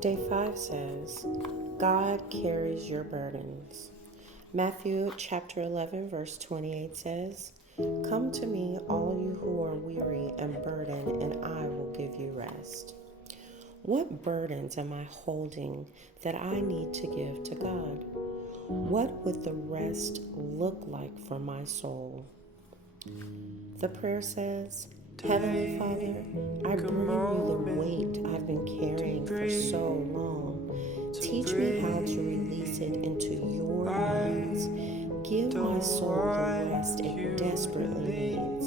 Day 5 says, God carries your burdens. Matthew chapter 11 verse 28 says, Come to me, all you who are weary and burdened, and I will give you rest. What burdens am I holding that I need to give to God? What would the rest look like for my soul? The prayer says, Heavenly Father, I bring you the weight I've been carrying for so long. Teach me how to release it into your hands. Give my soul the rest it desperately needs.